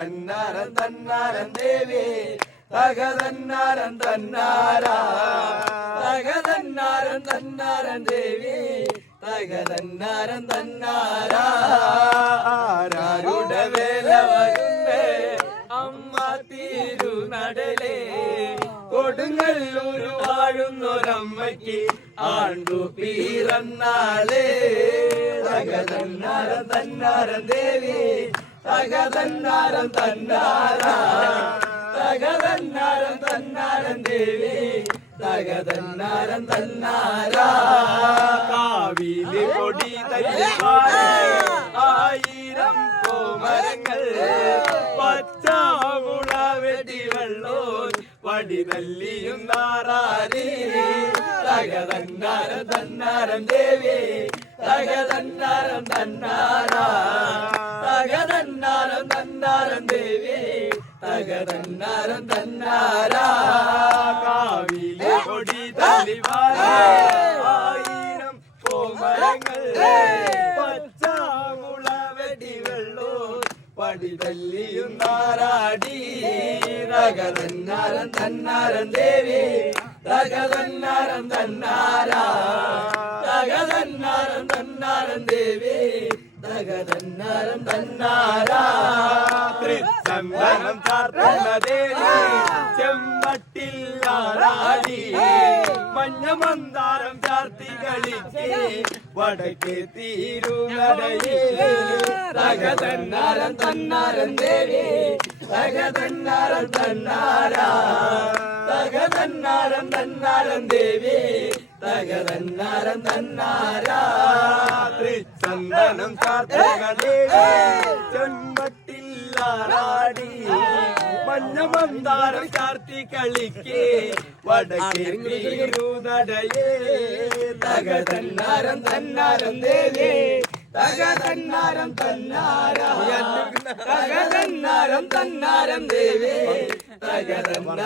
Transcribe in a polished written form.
തന്നാരം തന്നാരം ദേവി തകതന്നാരം തന്നാരാ തകതന്നാരം തന്നാരം ദേവി തകതന്നാരം തന്നാരാ ആരാരുടെ വേല വരുന്നേ അമ്മ തിരുനടലേ കൊടുങ്ങല്ലൂർ വാഴുന്നൊരമ്മയ്ക്ക് ആണ്ടു പിറന്നാളേ തകതന്നാരം തന്നാരം ദേവി തകതന്നാരം തന്നാരാ തകതന്നാരം തന്നാരം ദേവി തകതന്നാരം തന്നാരാ കാവിലെ കൊടി തല്ലിപ്പാറേ ആയിരം കോമരങ്ങൾ പച്ചാമുള വെടി വെള്ളോൻ വടി തല്ലിയും നാറാരി തകതന്നാരം തന്നാരം ദേവി തകതന്നാരം തന്നാരാ തകതന്നാരം തന്നാരം ദേവി തകതന്നാരം തന്നാരാ കാവിലെ കൊടി തല്ലിപ്പാറേ ആയിരം കോമരങ്ങൾ പച്ചാമുള വെടി വെള്ളോ പടി തല്ലിയും നാരാടി തകതന്നാരം തന്നാരം ദേവി തകതന്നാരം തന്നാരാ തകതന്നാരം തന്നാരം ദേവി തകതന്നാരം തന്നാരാ ചന്ദനം ചാർത്തുന്ന ദേവി ചെമ്മട്ടില്ലാടി മഞ്ഞ മന്ദാരം ചാർത്തി കളിക്ക് വടക്കേ തീരുനടയേ തകതന്നാരം തന്നാരം ദേവി തകതന്നാരം തന്നാരാ തകതന്നാരം തന്നാരം ദേവി തകതന്നാരം തന്നാരാ ചന്ദനം ചാർത്തുന്ന ദേവി ചെമ്പട്ടില്ലാടി മഞ്ഞ മന്ദാരം ചാർത്തി കളിക്ക് വടക്കേ തീരുനടയേ തകതന്നാരം തന്നാരം ദേവി തകതന്നാരം തന്നാരാ തകതന്നാരം തന്നാരം ദേവി തകതന്നാരം